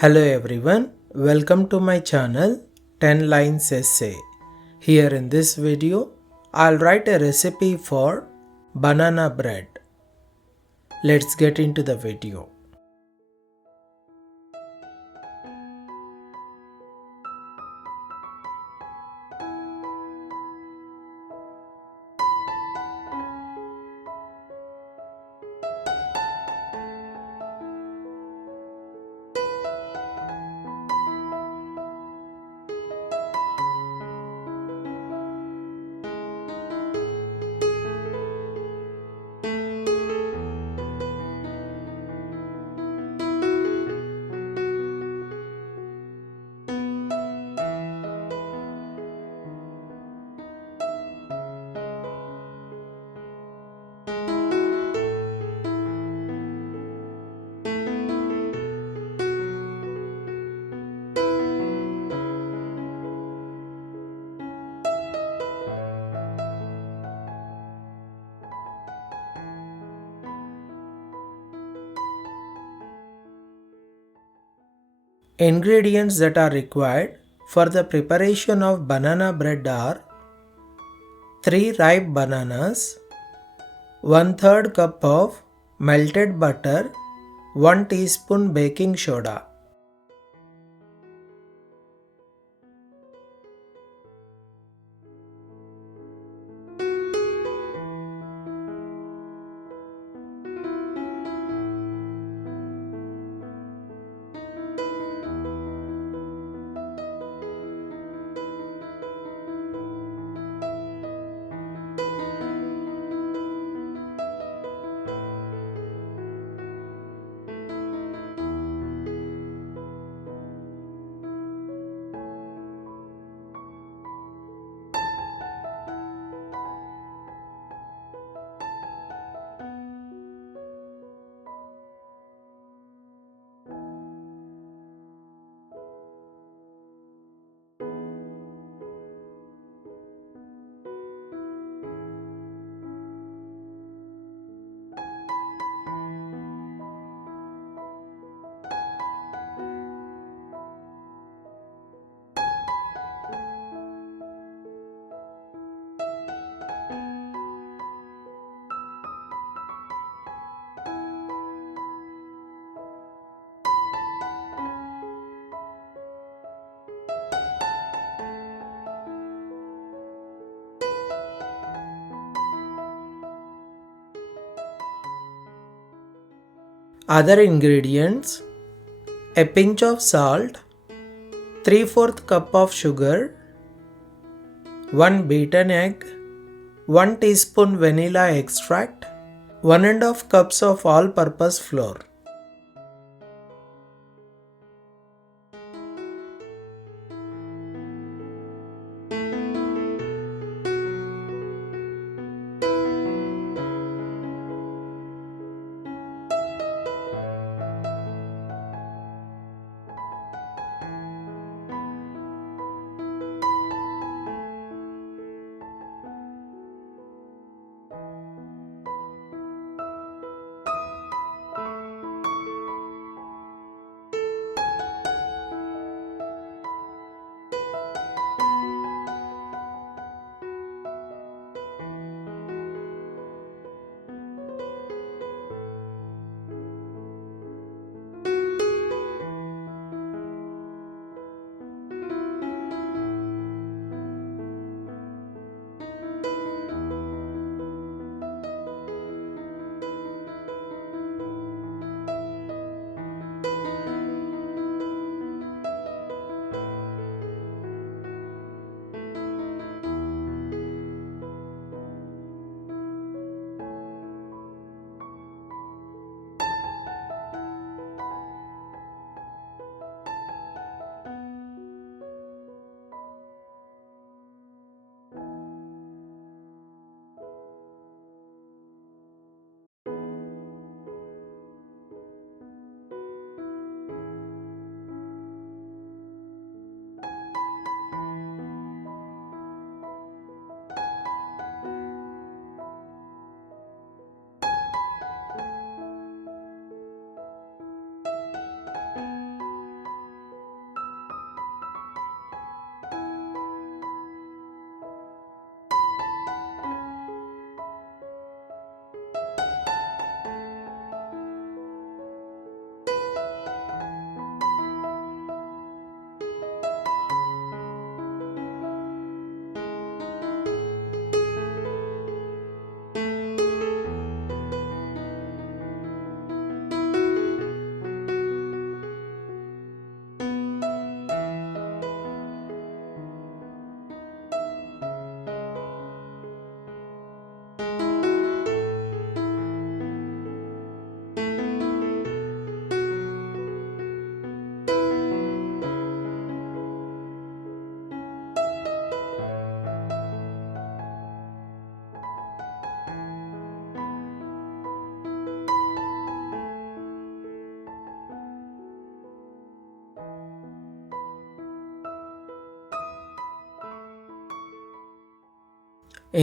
Hello everyone, welcome to my channel 10 Lines Essay. Here in this video, I'll write a recipe for banana bread. Let's get into the video. Ingredients that are required for the preparation of banana bread are 3 ripe bananas, 1/3 cup of melted butter, 1 teaspoon baking soda. Other ingredients: a pinch of salt, 3/4 cup of sugar, 1 beaten egg, 1 teaspoon vanilla extract, 1½ cups of all-purpose flour.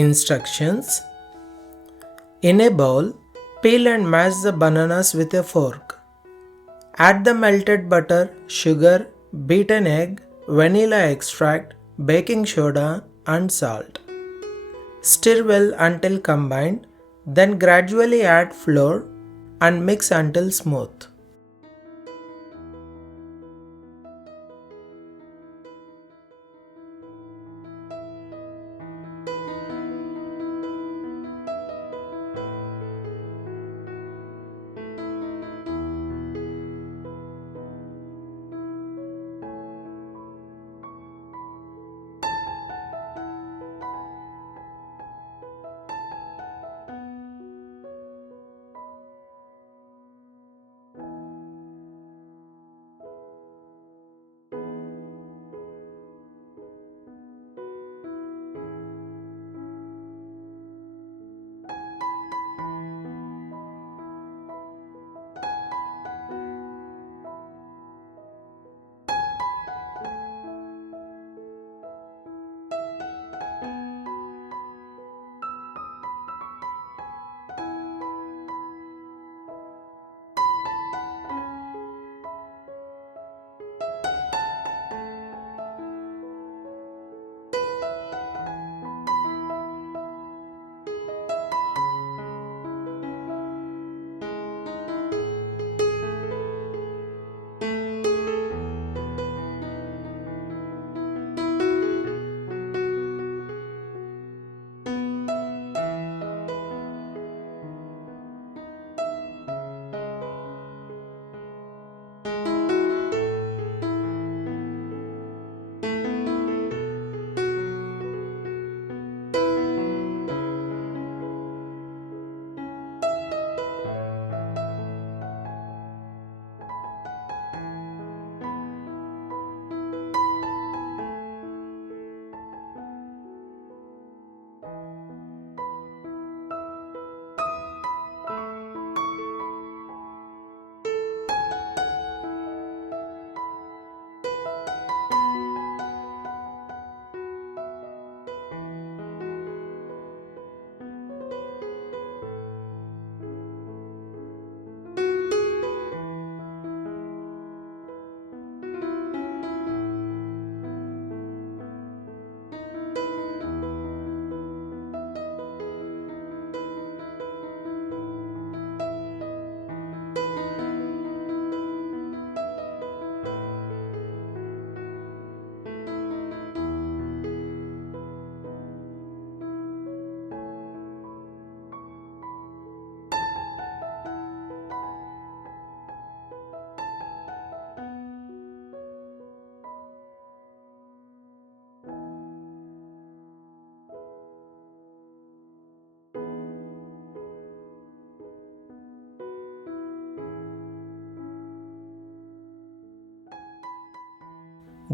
Instructions: in a bowl, peel and mash the bananas with a fork. Add the melted butter, sugar, beaten egg, vanilla extract, baking soda, and salt. Stir well until combined, then gradually add flour and mix until smooth.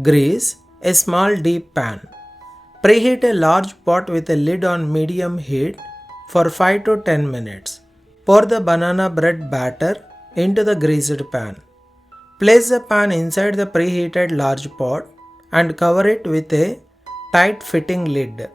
Grease a small deep pan. Preheat a large pot with a lid on medium heat for 5 to 10 minutes. Pour the banana bread batter into the greased pan. Place the pan inside the preheated large pot and cover it with a tight fitting lid.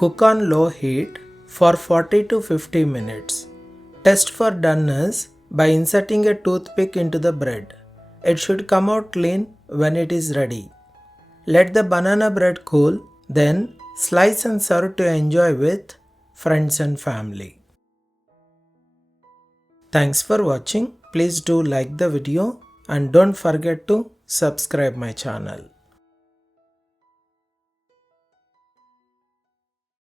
Cook on low heat for 40 to 50 minutes. Test for doneness by inserting a toothpick into the bread. It should come out clean when it is ready. Let the banana bread cool, then slice and serve to enjoy with friends and family. Thanks for watching. Please do like the video and don't forget to subscribe my channel.